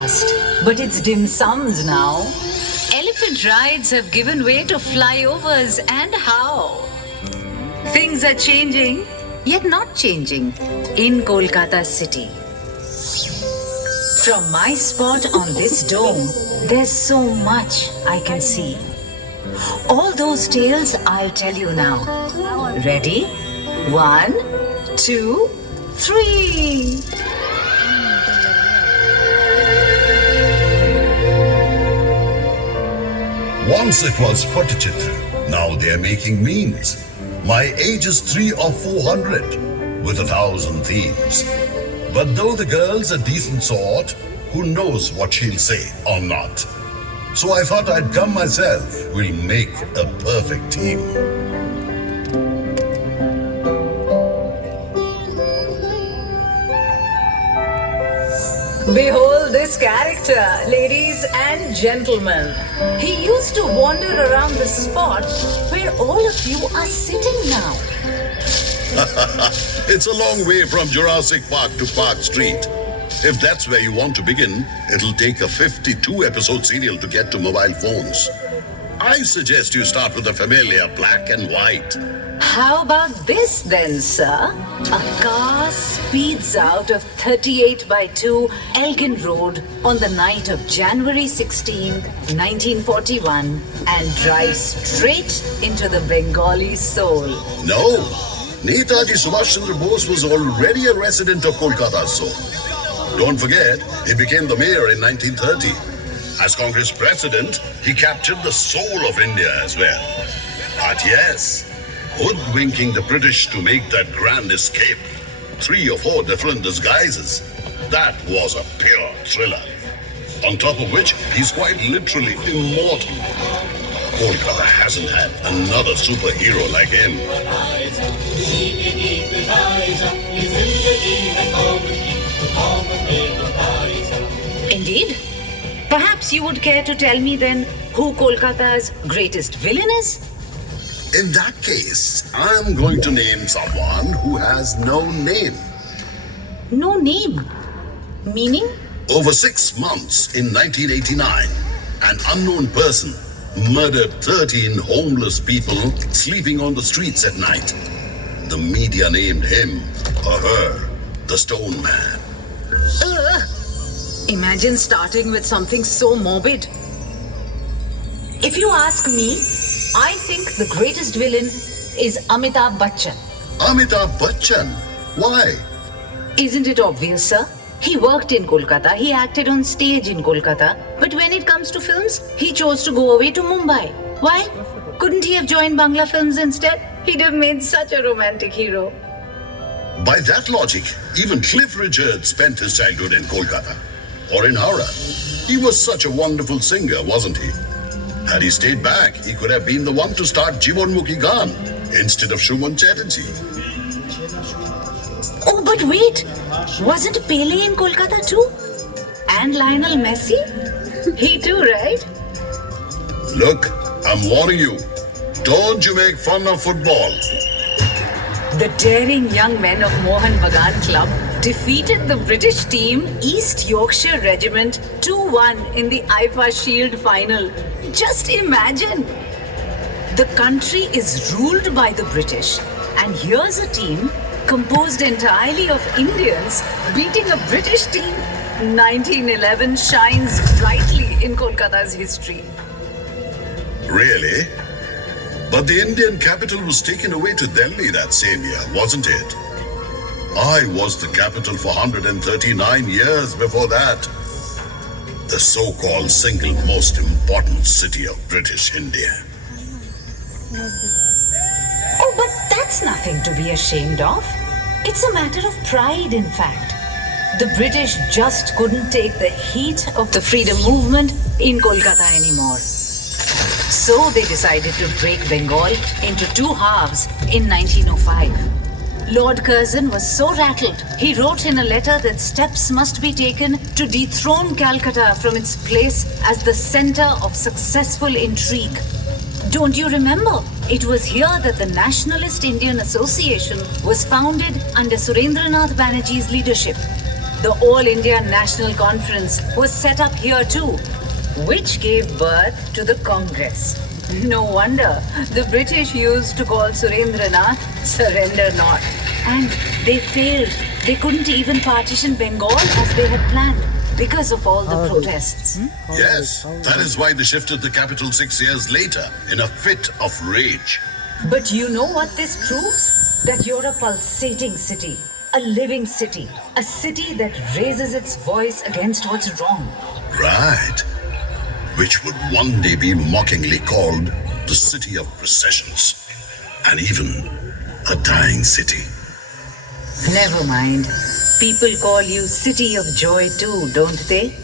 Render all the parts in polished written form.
But it's dim sums now. Elephant rides have given way to flyovers, and how? Things are changing, yet not changing, in Kolkata city. From my spot on this dome, there's so much I can see. All those tales I'll tell you now. Ready? 1, 2, 3. Once it was Patachitra, now they are making memes. My age is 3 or 400, with 1,000 themes. But though the girl's a decent sort, who knows what she'll say or not. So I thought I'd come myself, we'll make a perfect team. Behold this character, ladies and gentlemen. He used to wander around the spot where all of you are sitting now. It's a long way from Jurassic Park to Park Street. If that's where you want to begin, it'll take a 52-episode serial to get to mobile phones. I suggest you start with the familiar black and white. How about this then, sir? A car speeds out of 38/2 Elgin Road on the night of January 16th, 1941 and drives straight into the Bengali soul. No, Netaji Subhash Chandra Bose was already a resident of Kolkata soul. Don't forget, he became the mayor in 1930. As Congress president, he captured the soul of India as well. But yes, hoodwinking the British to make that grand escape, 3 or 4 different disguises, that was a pure thriller. On top of which, he's quite literally immortal. Kolkata hasn't had another superhero like him. Indeed. Perhaps you would care to tell me then who Kolkata's greatest villain is? In that case, I'm going to name someone who has no name. No name. Meaning? Over 6 months in 1989, an unknown person murdered 13 homeless people sleeping on the streets at night. The media named him or her the Stone Man. Imagine starting with something so morbid. If you ask me, I think the greatest villain is Amitabh Bachchan. Amitabh Bachchan? Why? Isn't it obvious, sir? He worked in Kolkata, he acted on stage in Kolkata, but when it comes to films, he chose to go away to Mumbai. Why? Couldn't he have joined Bangla films instead? He'd have made such a romantic hero. By that logic, even Cliff Richard spent his childhood in Kolkata or in Howrah. He was such a wonderful singer, wasn't he? Had he stayed back, he could have been the one to start Jivanmukhi Gaan instead of Shuman Chatterjee. Oh, but wait! Wasn't Pele in Kolkata too? And Lionel Messi? He too, right? Look, I'm warning you. Don't you make fun of football. The daring young men of Mohan Bagan Club defeated the British team East Yorkshire Regiment 2-1 in the IFA Shield final. Just imagine! The country is ruled by the British, and here's a team composed entirely of Indians beating a British team. 1911 shines brightly in Kolkata's history. Really? But the Indian capital was taken away to Delhi that same year, wasn't it? I was the capital for 139 years before that. The so-called single most important city of British India. Oh, but that's nothing to be ashamed of. It's a matter of pride, in fact. The British just couldn't take the heat of the freedom movement in Kolkata anymore. So they decided to break Bengal into 2 halves in 1905. Lord Curzon was so rattled, he wrote in a letter that steps must be taken to dethrone Calcutta from its place as the center of successful intrigue. Don't you remember? It was here that the Nationalist Indian Association was founded under Surendranath Banerjee's leadership. The All India National Conference was set up here too, which gave birth to the Congress. No wonder the British used to call Surendranath Surrender Not. And they failed. They couldn't even partition Bengal as they had planned because of all the protests. Yes, that is why they shifted the capital 6 years later in a fit of rage. But you know what this proves? That you're a pulsating city, a living city, a city that raises its voice against what's wrong. Right. Which would one day be mockingly called the city of processions, and even a dying city. Never mind. People call you City of Joy too, don't they?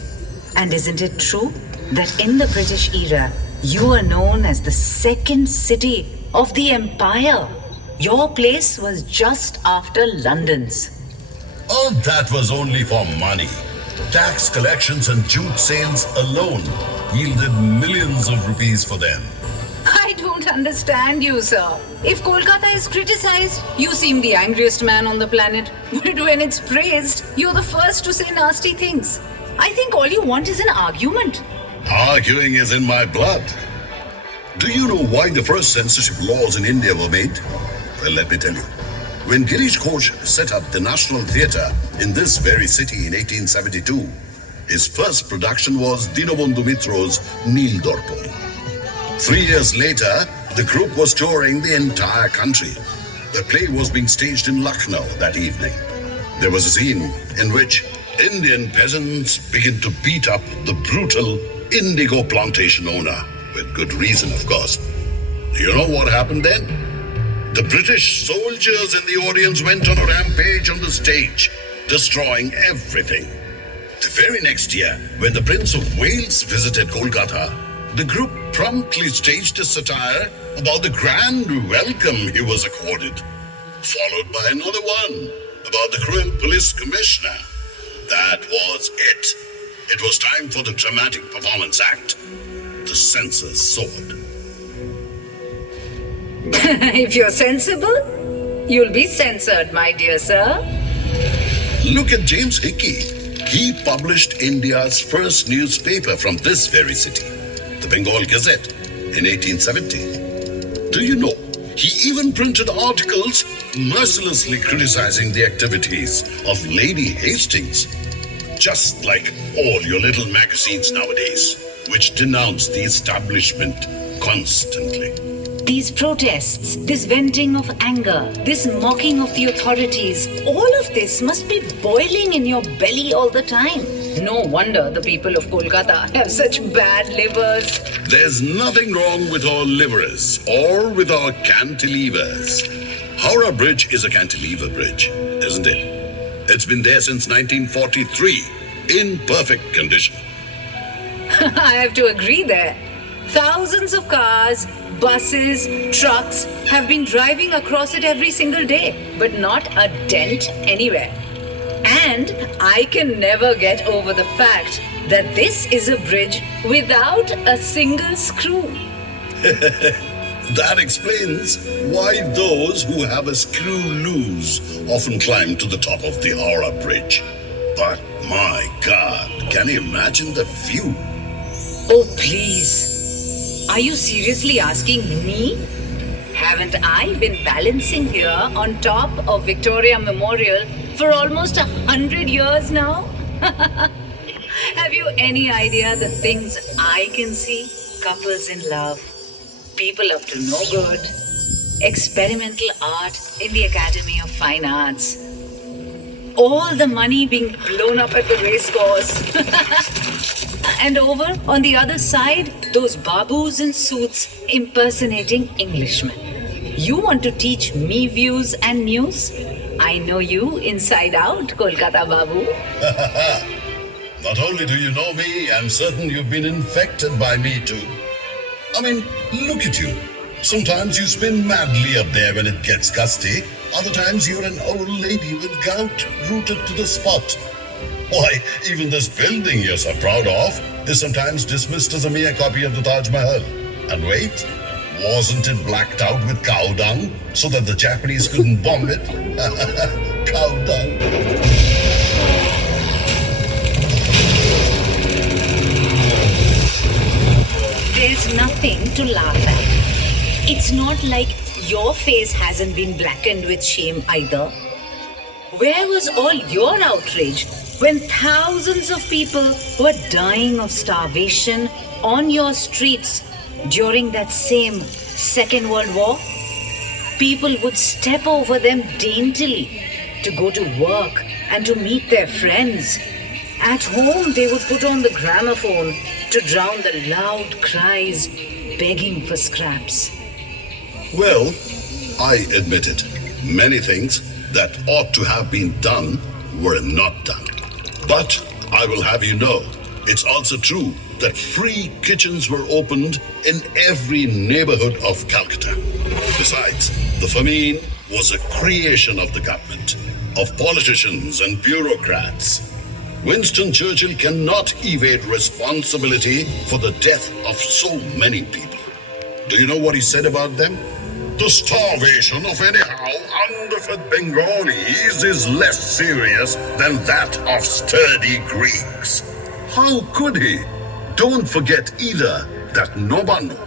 And isn't it true that in the British era, you are known as the second city of the empire? Your place was just after London's. All that was only for money. Tax collections and jute sales alone yielded millions of rupees for them. I don't understand you, sir. If Kolkata is criticized, you seem the angriest man on the planet. But when it's praised, you're the first to say nasty things. I think all you want is an argument. Arguing is in my blood. Do you know why the first censorship laws in India were made? Well, let me tell you. When Girish Ghosh set up the National Theatre in this very city in 1872, his first production was Dinabandhu Mitro's Neel Dorpan. 3 years later, the group was touring the entire country. The play was being staged in Lucknow that evening. There was a scene in which Indian peasants began to beat up the brutal indigo plantation owner, with good reason, of course. Do you know what happened then? The British soldiers in the audience went on a rampage on the stage, destroying everything. The very next year, when the Prince of Wales visited Kolkata, the group promptly staged a satire about the grand welcome he was accorded, followed by another one about the cruel police commissioner. That was it. It was time for the dramatic performance act, the censor's sword. If you're sensible, you'll be censored, my dear sir. Look at James Hickey. He published India's first newspaper from this very city, the Bengal Gazette, in 1870. Do you know, he even printed articles mercilessly criticizing the activities of Lady Hastings, just like all your little magazines nowadays, which denounce the establishment constantly. These protests, this venting of anger, this mocking of the authorities, all of this must be boiling in your belly all the time. No wonder the people of Kolkata have such bad livers. There's nothing wrong with our livers or with our cantilevers. Howrah Bridge is a cantilever bridge, isn't it? It's been there since 1943, in perfect condition. I have to agree there. Thousands of cars, buses, trucks have been driving across it every single day, but not a dent anywhere. And I can never get over the fact that this is a bridge without a single screw. That explains why those who have a screw loose often climb to the top of the Howrah Bridge. But my God, can you imagine the view? Oh, please. Are you seriously asking me? Haven't I been balancing here on top of Victoria Memorial for almost 100 years now? Have you any idea the things I can see? Couples in love, people up to no good, experimental art in the Academy of Fine Arts, all the money being blown up at the racecourse. And over on the other side, those babus in suits impersonating Englishmen. You want to teach me views and news? I know you inside out, Kolkata Babu. Not only do you know me, I'm certain you've been infected by me too. I mean, look at you. Sometimes you spin madly up there when it gets gusty. Other times you're an old lady with gout rooted to the spot. Why, even this building you're so proud of is sometimes dismissed as a mere copy of the Taj Mahal. And wait, wasn't it blacked out with cow dung so that the Japanese couldn't bomb it? Cow dung. nothing to laugh at. It's not like your face hasn't been blackened with shame either. Where was all your outrage when thousands of people were dying of starvation on your streets during that same Second World War? People would step over them daintily to go to work and to meet their friends. At home, they would put on the gramophone to drown the loud cries begging for scraps. Well, I admit it. Many things that ought to have been done were not done. But I will have you know, it's also true that free kitchens were opened in every neighborhood of Calcutta. Besides, the famine was a creation of the government, of politicians and bureaucrats. Winston Churchill cannot evade responsibility for the death of so many people. Do you know what he said about them? The starvation of anyhow underfed Bengalis is less serious than that of sturdy Greeks. How could he? Don't forget either that Nobano,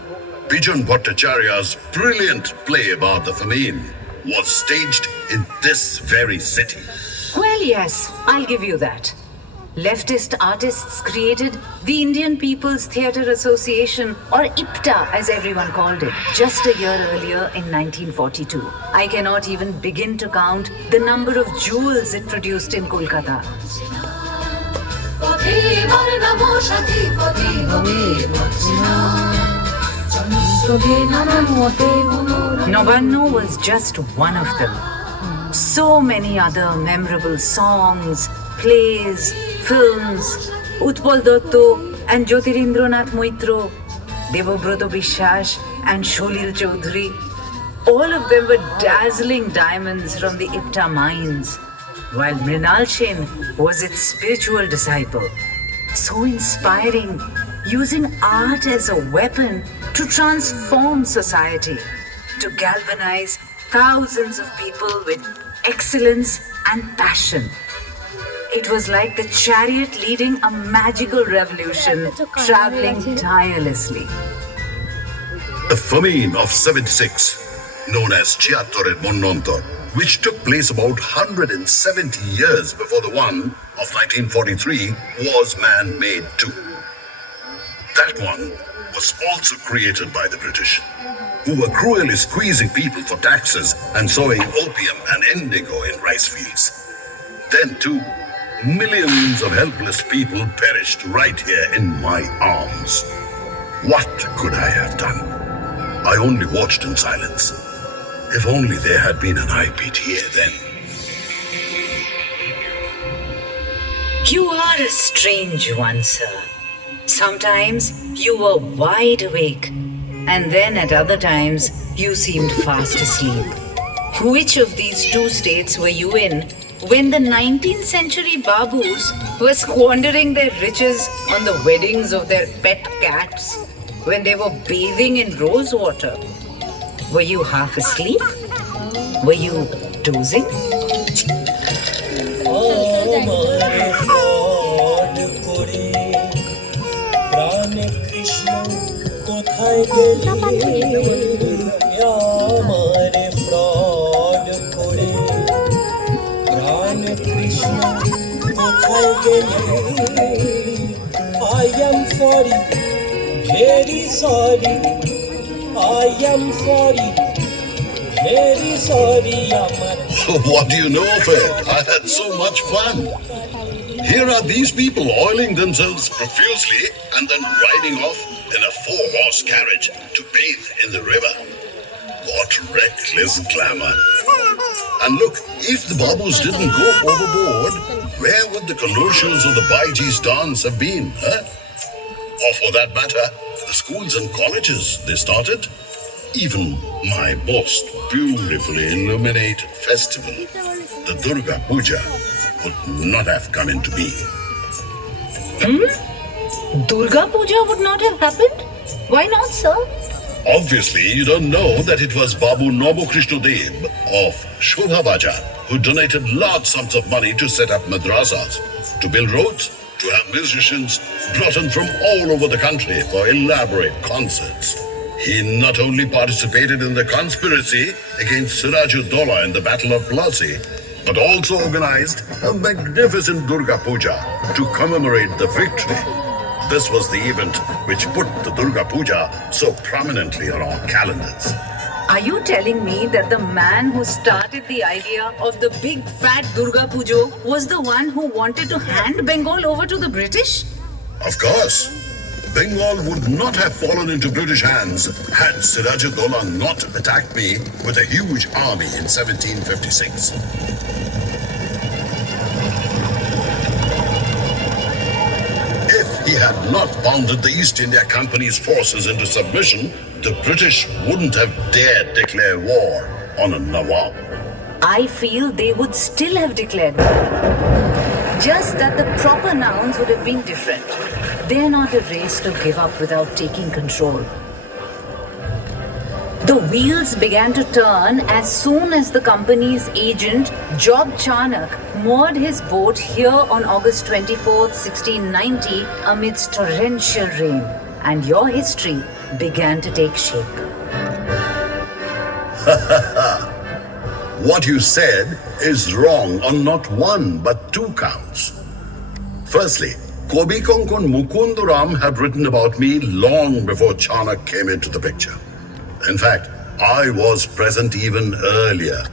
Bijan Bhattacharya's brilliant play about the famine, was staged in this very city. Well, yes, I'll give you that. Leftist artists created the Indian People's Theatre Association, or IPTA as everyone called it, just a year earlier in 1942. I cannot even begin to count the number of jewels it produced in Kolkata. Novanno was just one of them. So many other memorable songs, plays, films, Utpal Dotto and Jyotirindranath Moitro, Devobrata Biswas and Sholil Chaudhary, all of them were dazzling diamonds from the IPTA mines, while Mrinal Sen was its spiritual disciple. So inspiring, using art as a weapon to transform society, to galvanize thousands of people with excellence and passion. It was like the chariot leading a magical revolution, traveling tirelessly. The famine of 76, known as Chiattore Monontor, which took place about 170 years before the one of 1943, was man-made too. That one was also created by the British, who were cruelly squeezing people for taxes and sowing opium and indigo in rice fields. Then too, millions of helpless people perished right here in my arms. What could I have done? I only watched in silence. If only there had been an eyebeat here then. You are a strange one, sir. Sometimes you were wide awake, and then at other times you seemed fast asleep. Which of these two states were you in when the 19th century Babus were squandering their riches on the weddings of their pet cats, when they were bathing in rose water? Were you half asleep? Were you dozing? I am sorry, very sorry. I am sorry, very sorry, Amar. What do you know of it? I had so much fun. Here are these people oiling themselves profusely and then riding off in a 4-horse carriage to bathe in the river. What reckless glamour. And look, if the Babus didn't go overboard, where would the commercials of the Baiji's dance have been, huh? Or for that matter, the schools and colleges they started? Even my most beautifully illuminated festival, the Durga Puja, would not have come into being. Durga Puja would not have happened? Why not, sir? Obviously, you don't know that it was Babu Nobu Krishna Deb of Shobha Bajar who donated large sums of money to set up madrasas, to build roads, to have musicians brought in from all over the country for elaborate concerts. He not only participated in the conspiracy against Siraj-ud-Dowla in the Battle of Plassey, but also organized a magnificent Durga Puja to commemorate the victory. This was the event which put the Durga Puja so prominently on our calendars. Are you telling me that the man who started the idea of the big fat Durga Pujo was the one who wanted to hand Bengal over to the British? Of course. Bengal would not have fallen into British hands had Siraj-ud-Dowla not attacked me with a huge army in 1756. If he had not pounded the East India Company's forces into submission, the British wouldn't have dared declare war on a Nawab. I feel they would still have declared war. Just that the proper nouns would have been different. They are not a race to give up without taking control. The wheels began to turn as soon as the company's agent, Job Chanak, moored his boat here on August 24th, 1690 amidst torrential rain, and your history began to take shape. What you said is wrong on not one but two counts. Firstly, Kobi Konkon Mukunduram had written about me long before Chanak came into the picture. In fact, I was present even earlier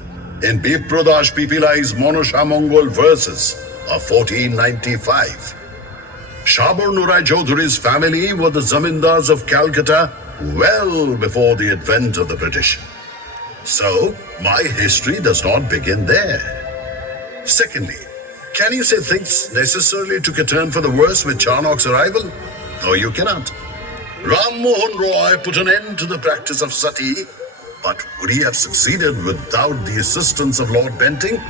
in Bipradash Pipilai's Monoshamongol verses of 1495. Shabur Nurai Chaudhury's family were the zamindars of Calcutta well before the advent of the British. So, my history does not begin there. Secondly, can you say things necessarily took a turn for the worse with Chanak's arrival? No, you cannot. Ram Mohan Roy put an end to the practice of sati, but would he have succeeded without the assistance of Lord Bentinck?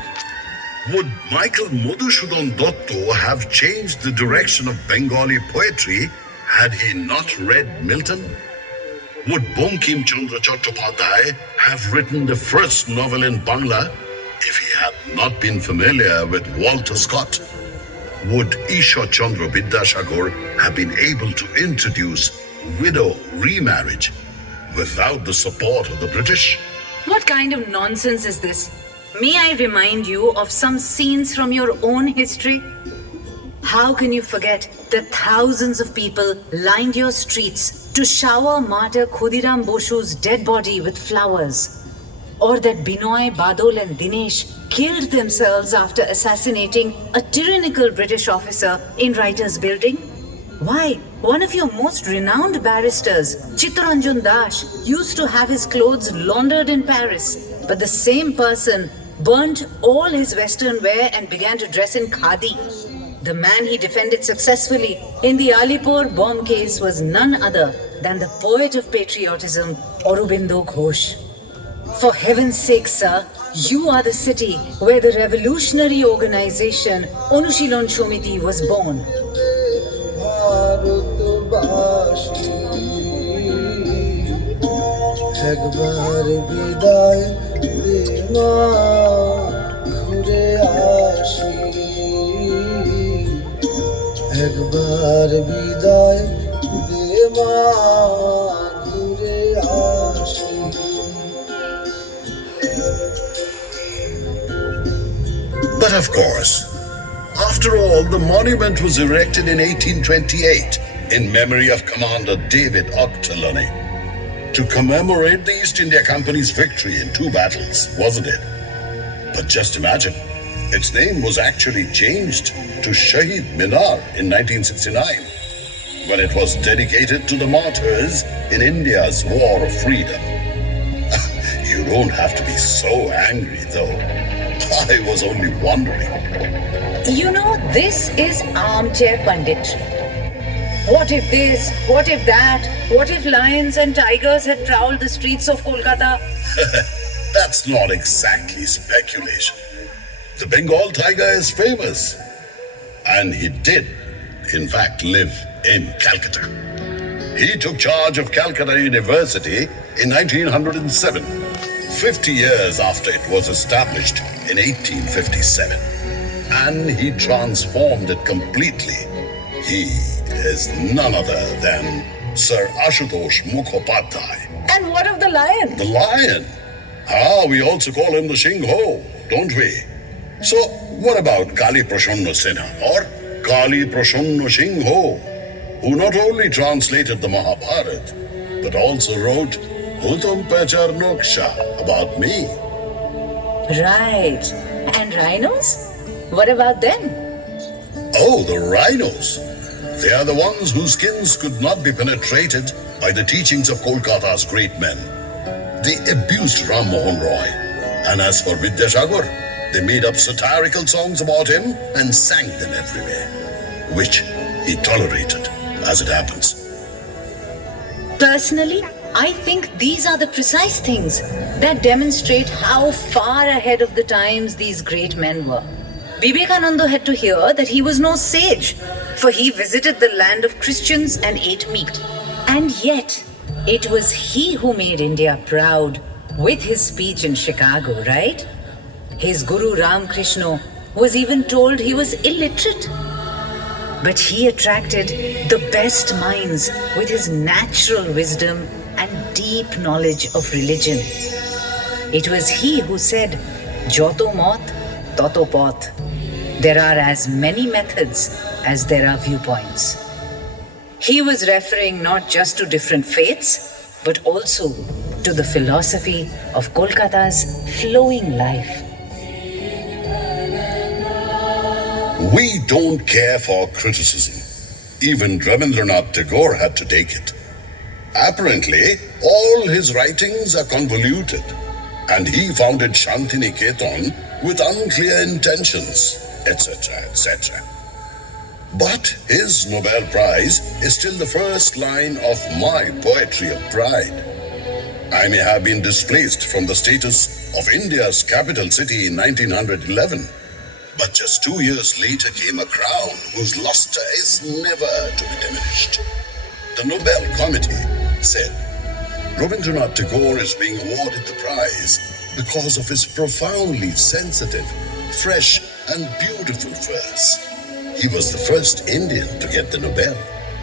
Would Michael Madhusudhan Dotto have changed the direction of Bengali poetry had he not read Milton? Would Bankim Chandra Chattopadhyay have written the first novel in Bangla if he had not been familiar with Walter Scott? Would Ishwar Chandra Vidyasagar have been able to introduce widow remarriage without the support of the British? What kind of nonsense is this? May I remind you of some scenes from your own history? How can you forget that thousands of people lined your streets to shower martyr Khudiram Boshu's dead body with flowers? Or that Binoy, Badol and Dinesh killed themselves after assassinating a tyrannical British officer in Writers' Building? Why, one of your most renowned barristers, Chittaranjan Das, used to have his clothes laundered in Paris, but the same person burnt all his Western wear and began to dress in khadi. The man he defended successfully in the Alipur bomb case was none other than the poet of patriotism, Aurobindo Ghosh. For heaven's sake, sir, you are the city where the revolutionary organization Anushilon Shomiti was born. But of course, after all, the monument was erected in 1828 in memory of Commander David Ochterlony to commemorate the East India Company's victory in 2 battles, wasn't it? But just imagine, its name was actually changed to Shahid Minar in 1969 when it was dedicated to the martyrs in India's War of Freedom. You don't have to be so angry, though. I was only wondering. You know, this is armchair punditry. What if this? What if that? What if lions and tigers had prowled the streets of Kolkata? That's not exactly speculation. The Bengal tiger is famous. And he did, in fact, live in Calcutta. He took charge of Calcutta University in 1907, 50 years after it was established in 1857. And he transformed it completely He is none other than Sir Ashutosh Mukhopadhyay. And what of the lion? The lion. We also call him the Shingho, don't we? So, what about Kali Prashanna Sinha or Kali Prashanna Shingho, who not only translated the Mahabharata, but also wrote Hutum Pachar Noksha about me? Right. And rhinos? What about them? Oh, the rhinos. They are the ones whose skins could not be penetrated by the teachings of Kolkata's great men. They abused Ram Mohan Roy. And as for Vidyashagar, they made up satirical songs about him and sang them everywhere, which he tolerated, as it happens. Personally, I think these are the precise things that demonstrate how far ahead of the times these great men were. Vivekananda had to hear that he was no sage, for he visited the land of Christians and ate meat. And yet, it was he who made India proud with his speech in Chicago, right? His Guru Ramakrishna was even told he was illiterate. But he attracted the best minds with his natural wisdom and deep knowledge of religion. It was he who said, Joto mot, toto pot. There are as many methods as there are viewpoints. He was referring not just to different faiths, but also to the philosophy of Kolkata's flowing life. We don't care for criticism. Even Rabindranath Tagore had to take it. Apparently, all his writings are convoluted, and he founded Shantiniketan with unclear intentions, etc., etc. But his Nobel Prize is still the first line of my poetry of pride. I may have been displaced from the status of India's capital city in 1911, but just 2 years later came a crown whose luster is never to be diminished. The Nobel Committee said Rabindranath Tagore is being awarded the prize because of his profoundly sensitive, fresh and beautiful verse. He was the first Indian to get the Nobel.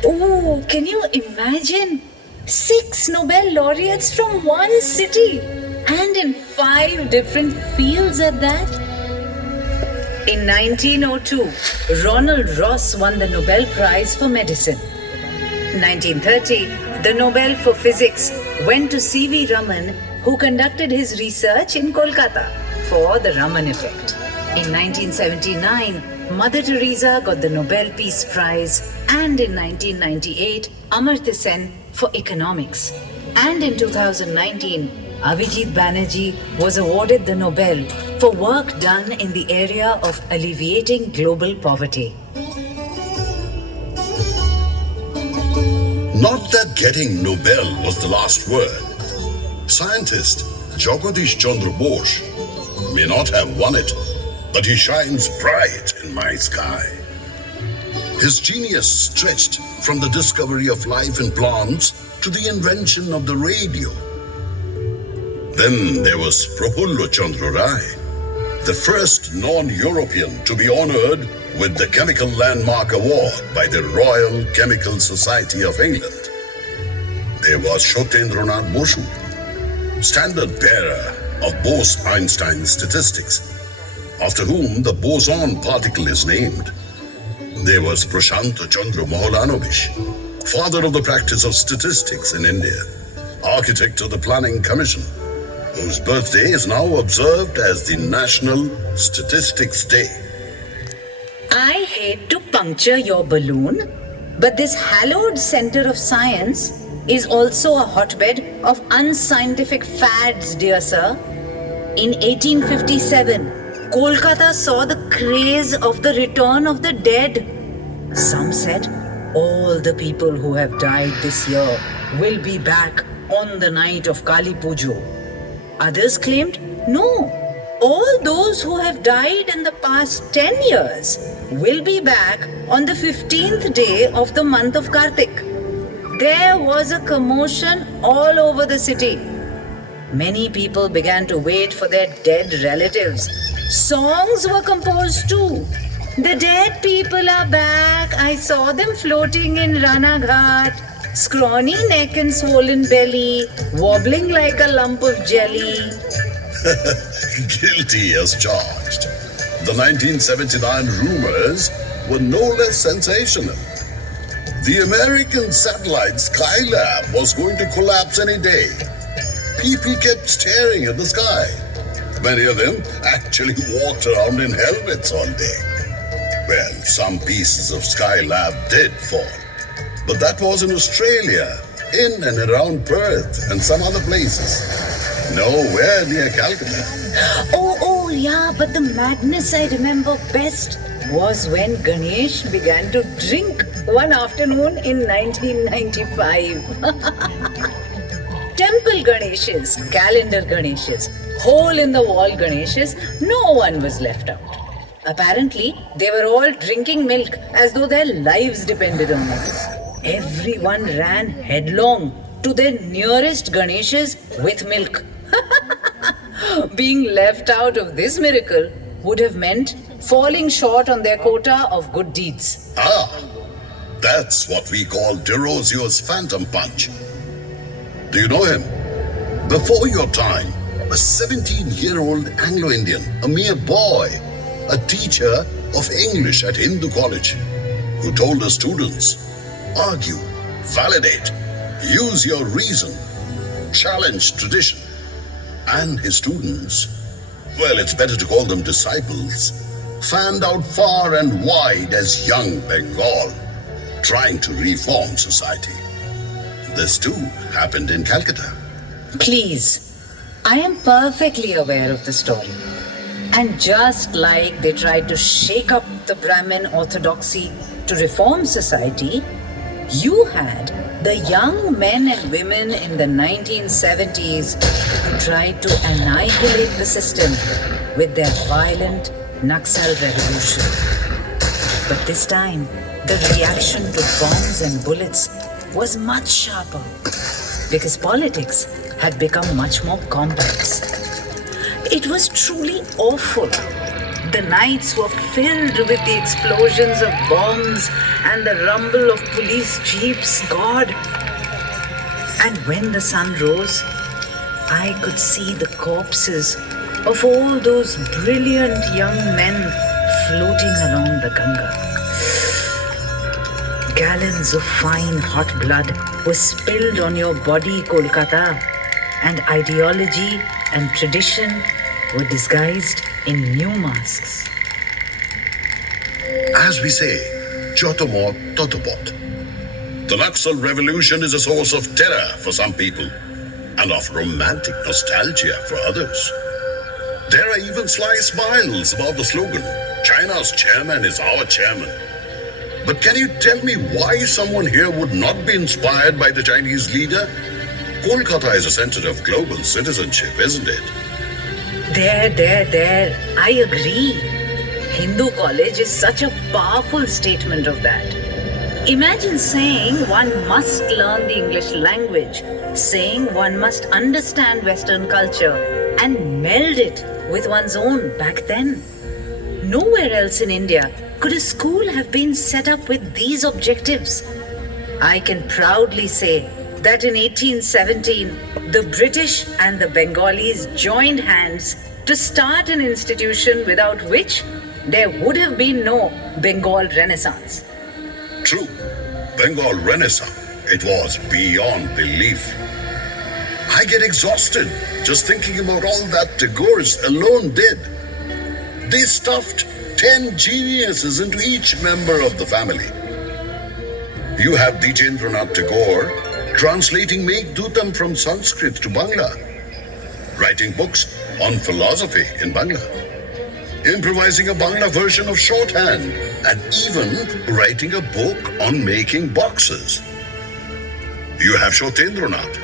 Oh, can you imagine? 6 Nobel laureates from one city and in 5 different fields at that. In 1902, Ronald Ross won the Nobel Prize for Medicine. 1930, the Nobel for Physics went to C.V. Raman, who conducted his research in Kolkata for the Raman effect. In 1979, Mother Teresa got the Nobel Peace Prize, and in 1998, Amartya Sen for economics. And in 2019, Abhijit Banerjee was awarded the Nobel for work done in the area of alleviating global poverty. Not that getting Nobel was the last word. Scientist Jagadish Chandra Bose may not have won it, but he shines bright in my sky. His genius stretched from the discovery of life in plants to the invention of the radio. Then there was Prafullo Chandra Rai, the first non-European to be honored with the Chemical Landmark Award by the Royal Chemical Society of England. There was Shotendranath Bosu, standard bearer of Bose-Einstein statistics, after whom the boson particle is named. There was Prashanta Chandra Mahalanobis, father of the practice of statistics in India, architect of the Planning Commission, whose birthday is now observed as the National Statistics Day. I hate to puncture your balloon, but this hallowed center of science is also a hotbed of unscientific fads, dear sir. In 1857, Kolkata saw the craze of the return of the dead. Some said all the people who have died this year will be back on the night of Kali Pujo. Others claimed, no, all those who have died in the past 10 years will be back on the 15th day of the month of Kartik. There was a commotion all over the city. Many people began to wait for their dead relatives. Songs were composed too. The dead people are back. I saw them floating in Ranaghat. Scrawny neck and swollen belly, wobbling like a lump of jelly. Guilty as charged. The 1979 rumors were no less sensational. The American satellite Skylab was going to collapse any day. People kept staring at the sky. Many of them actually walked around in helmets all day. Well, some pieces of Skylab did fall. But that was in Australia, in and around Perth and some other places. Nowhere near Calcutta. Oh, yeah, but the madness I remember best was when Ganesh began to drink one afternoon in 1995. Temple Ganeshas, calendar Ganeshas, hole-in-the-wall Ganeshas, no one was left out. Apparently, they were all drinking milk as though their lives depended on it. Everyone ran headlong to their nearest Ganeshas with milk. Being left out of this miracle would have meant falling short on their quota of good deeds. Ah, that's what we call Dhrubajyoti's phantom punch. Do you know him? Before your time, a 17-year-old Anglo-Indian, a mere boy, a teacher of English at Hindu College, who told the students, argue, validate, use your reason, challenge tradition. And his students, well, it's better to call them disciples, fanned out far and wide as young Bengal, trying to reform society. This too happened in Calcutta. Please, I am perfectly aware of the story. And just like they tried to shake up the Brahmin orthodoxy to reform society, you had the young men and women in the 1970s who tried to annihilate the system with their violent Naxal revolution. But this time, the reaction to bombs and bullets was much sharper because politics had become much more complex. It was truly awful. The nights were filled with the explosions of bombs and the rumble of police jeeps. God! And when the sun rose, I could see the corpses of all those brilliant young men floating along the Ganga. Gallons of fine hot blood was spilled on your body, Kolkata, and ideology and tradition were disguised in new masks. As we say, Jotomor Totopot. The Naxal revolution is a source of terror for some people and of romantic nostalgia for others. There are even sly smiles about the slogan, China's chairman is our chairman. But can you tell me why someone here would not be inspired by the Chinese leader? Kolkata is a center of global citizenship, isn't it? There. I agree. Hindu college is such a powerful statement of that. Imagine saying one must learn the English language, saying one must understand Western culture and meld it with one's own back then. Nowhere else in India could a school have been set up with these objectives. I can proudly say that in 1817, the British and the Bengalis joined hands to start an institution without which there would have been no Bengal Renaissance. True. Bengal Renaissance. It was beyond belief. I get exhausted just thinking about all that Tagore's alone did. They stuffed 10 geniuses into each member of the family. You have Dhrubajyoti Tagore translating Meghdutam from Sanskrit to Bangla, writing books on philosophy in Bangla, improvising a Bangla version of shorthand, and even writing a book on making boxes. You have Shotendranath,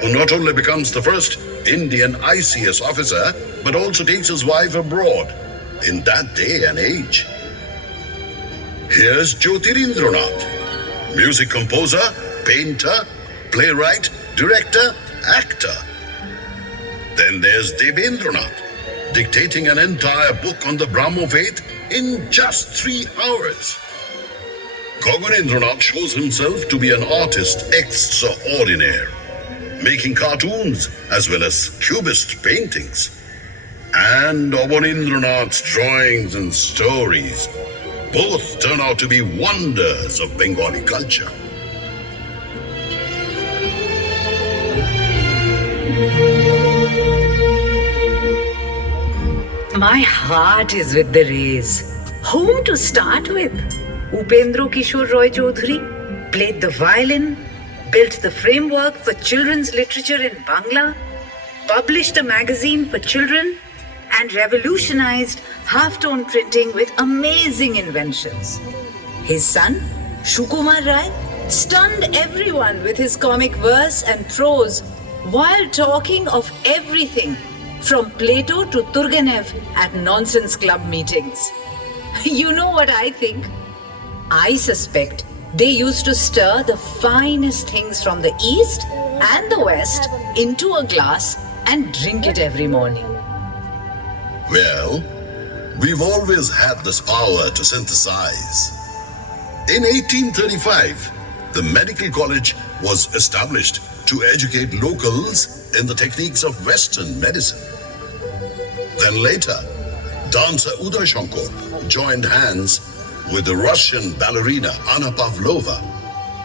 who not only becomes the first Indian ICS officer, but also takes his wife abroad in that day and age. Here's Jyotirindranath, music composer, painter, playwright, director, actor. Then there's Debendranath, dictating an entire book on the Brahmo faith in just 3 hours. Gaganendranath shows himself to be an artist extraordinaire, making cartoons as well as cubist paintings. And Abanindranath's drawings and stories both turn out to be wonders of Bengali culture. My heart is with the Rays. Whom to start with? Upendra Kishore Roy Chaudhary played the violin, built the framework for children's literature in Bangla, published a magazine for children, and revolutionized half-tone printing with amazing inventions. His son, Shukumar Rai, stunned everyone with his comic verse and prose while talking of everything from Plato to Turgenev at nonsense club meetings. You know what I think? I suspect they used to stir the finest things from the East and the West into a glass and drink it every morning. Well, we've always had this power to synthesize. In 1835, the medical college was established to educate locals in the techniques of Western medicine. Then later, dancer Uday Shankar joined hands with the Russian ballerina Anna Pavlova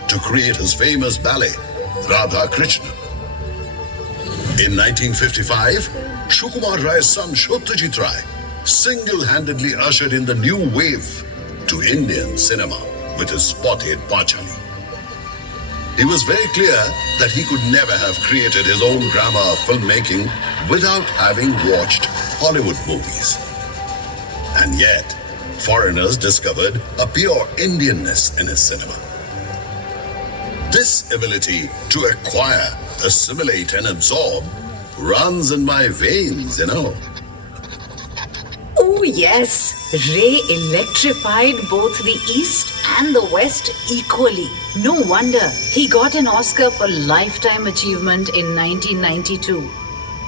to create his famous ballet, Radha Krishna. In 1955, Shukumar Rai's son Satyajit Ray single-handedly ushered in the new wave to Indian cinema with his spotted Panchali. He was very clear that he could never have created his own grammar of filmmaking without having watched Hollywood movies. And yet, foreigners discovered a pure Indianness in his cinema. This ability to acquire, assimilate and absorb runs in my veins, you know. Oh yes, Ray electrified both the East and the West equally. No wonder he got an Oscar for Lifetime Achievement in 1992.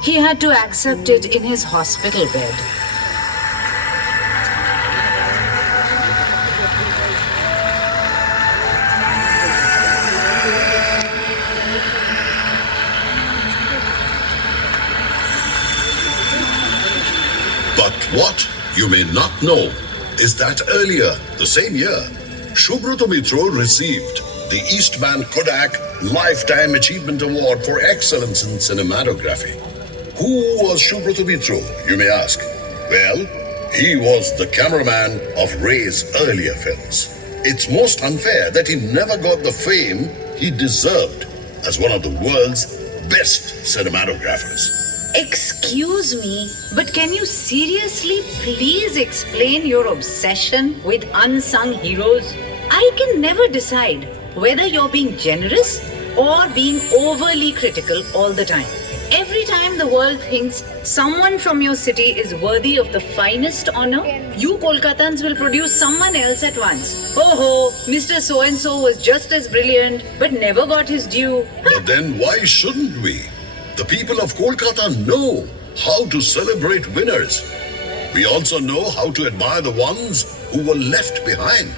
He had to accept it in his hospital bed. But what you may not know is that earlier, the same year, Subrata Mitra received the Eastman Kodak Lifetime Achievement Award for Excellence in Cinematography. Who was Subrata Mitra, you may ask? Well, he was the cameraman of Ray's earlier films. It's most unfair that he never got the fame he deserved as one of the world's best cinematographers. Excuse me, but can you seriously please explain your obsession with unsung heroes? I can never decide whether you're being generous or being overly critical all the time. Every time the world thinks someone from your city is worthy of the finest honor, you Kolkatans will produce someone else at once. Oh ho, Mr. So-and-so was just as brilliant but never got his due. But then why shouldn't we? The people of Kolkata know how to celebrate winners. We also know how to admire the ones who were left behind.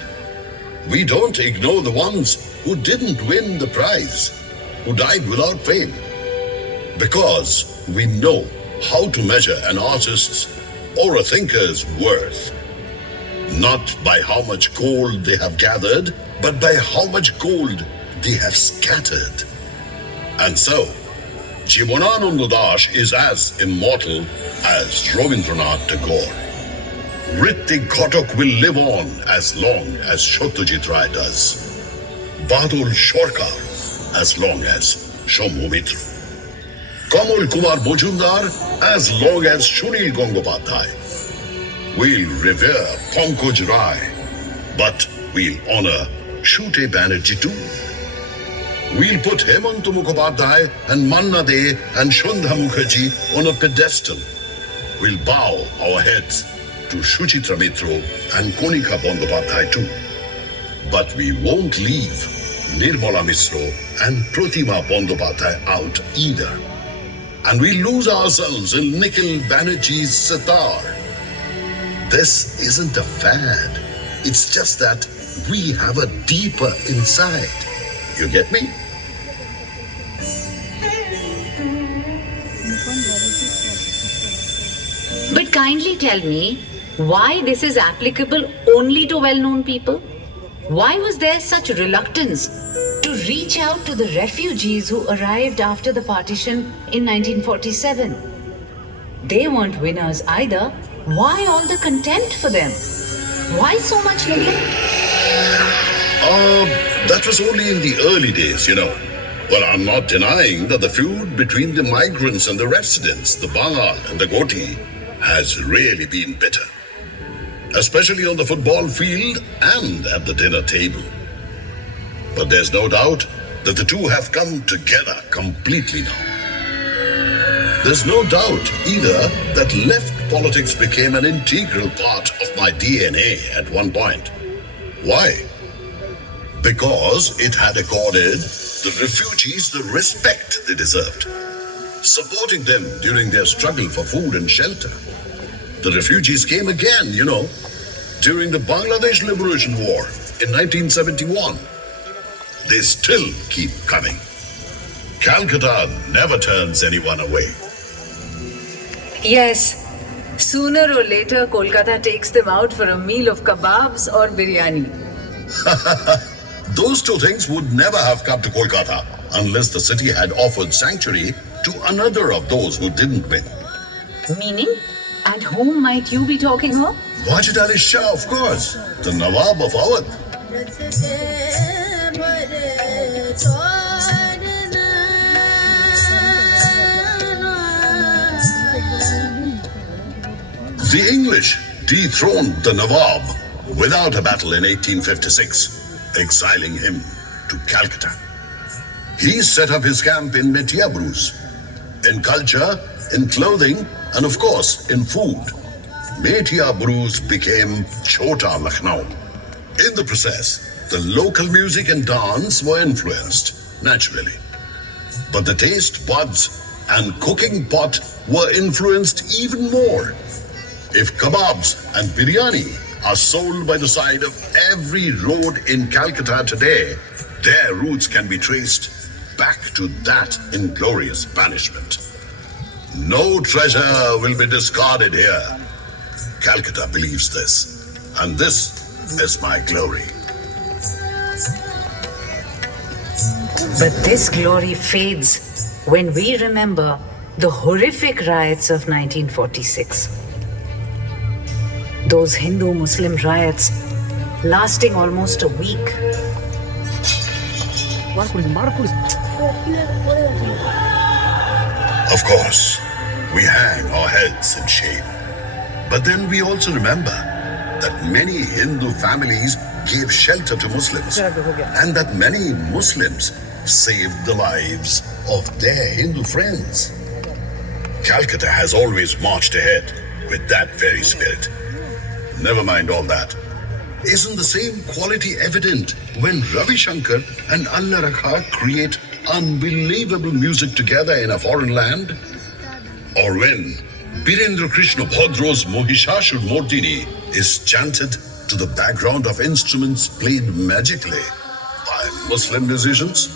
We don't ignore the ones who didn't win the prize, who died without fame. Because we know how to measure an artist's or a thinker's worth. Not by how much gold they have gathered, but by how much gold they have scattered. And so, Jivanananda Das is as immortal as Rabindranath Tagore. Ritik Ghatak will live on as long as Satyajit Ray does. Bahadur Sarkar as long as Shambhu Mitra. Kamal Kumar Majumdar as long as Sunil Gangopadhyay. We'll revere Pankaj Rai, but we'll honor Shute Banerjee too. We'll put Hemanta Mukhopadhyay and Manna De and Shandha Mukherjee on a pedestal. We'll bow our heads to Suchitra Mitra and Konika Bandyopadhyay too. But we won't leave Nirmala Mishra and Pratima Bandyopadhyay out either. And we lose ourselves in Nikhil Banerjee's sitar. This isn't a fad. It's just that we have a deeper inside. You get me? But kindly tell me why this is applicable only to well-known people? Why was there such reluctance to reach out to the refugees who arrived after the partition in 1947? They weren't winners either. Why all the contempt for them? Why so much neglect? That was only in the early days, you know. Well, I'm not denying that the feud between the migrants and the residents, the Bangal and the Goti, has really been bitter. Especially on the football field and at the dinner table. But there's no doubt that the two have come together completely now. There's no doubt either that left politics became an integral part of my DNA at one point. Why? Because it had accorded the refugees the respect they deserved, supporting them during their struggle for food and shelter. The refugees came again, you know, during the Bangladesh Liberation War in 1971. They still keep coming. Calcutta never turns anyone away. Yes, sooner or later Kolkata takes them out for a meal of kebabs or biryani. Those two things would never have come to Kolkata unless the city had offered sanctuary to another of those who didn't win. Meaning? And whom might you be talking of? Wajid Ali Shah, of course, the Nawab of Awadh. The English dethroned the Nawab without a battle in 1856, exiling him to Calcutta. He set up his camp in Metia Bruce, in culture, in clothing, and of course, in food. Metia Bruce became Chota Lucknow. In the process, the local music and dance were influenced, naturally. But the taste buds and cooking pot were influenced even more. If kebabs and biryani are sold by the side of every road in Calcutta today, their roots can be traced back to that inglorious banishment. No treasure will be discarded here. Calcutta believes this, and this is my glory. But this glory fades when we remember the horrific riots of 1946. Those Hindu-Muslim riots lasting almost a week. Of course, we hang our heads in shame. But then we also remember that many Hindu families gave shelter to Muslims, and that many Muslims saved the lives of their Hindu friends. Calcutta has always marched ahead with that very spirit. Never mind all that. Isn't the same quality evident when Ravi Shankar and Allah Rakha create unbelievable music together in a foreign land? Or when Birendra Krishna Bhadra's Mohishashur Mordini is chanted to the background of instruments played magically by Muslim musicians?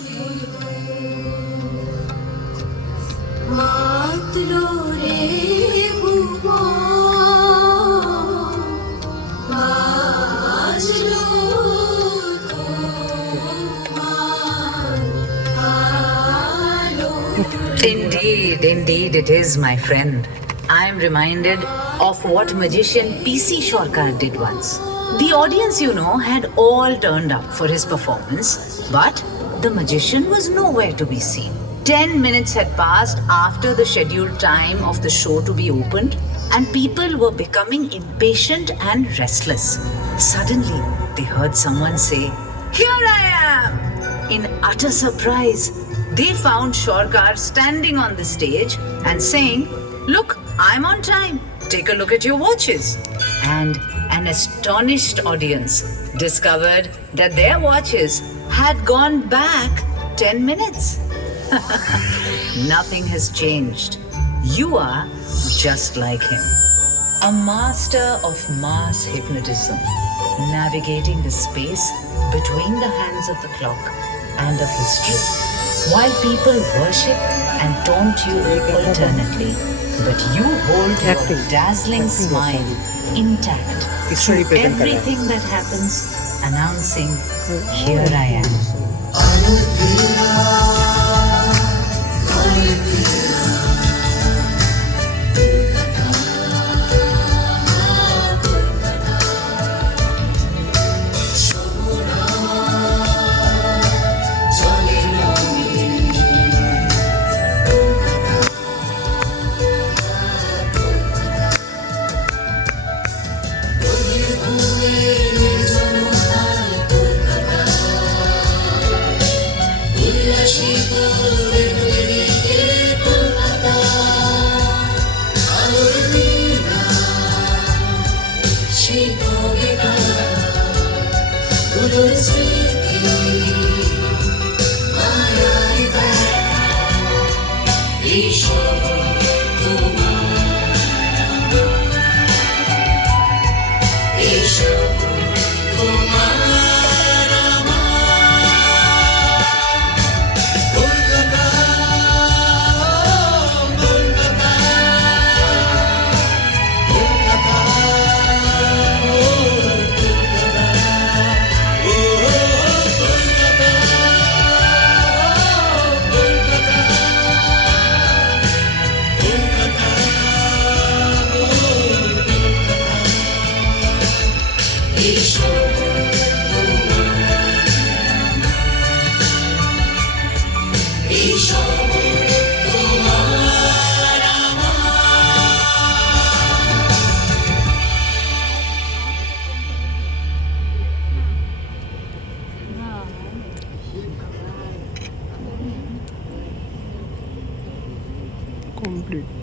Indeed it is, my friend. I am reminded of what magician P.C. Shorkar did once. The audience, had all turned up for his performance, but the magician was nowhere to be seen. 10 minutes had passed after the scheduled time of the show to be opened, and people were becoming impatient and restless. Suddenly, they heard someone say, "Here I am!" In utter surprise, they found Shorkar standing on the stage and saying, "Look, I'm on time. Take a look at your watches." And an astonished audience discovered that their watches had gone back 10 minutes. Nothing has changed. You are just like him. a master of mass hypnotism, navigating the space between the hands of the clock and of history, while people worship and taunt you alternately. But you hold your dazzling smile intact through everything that happens, announcing, "Here I am." complete.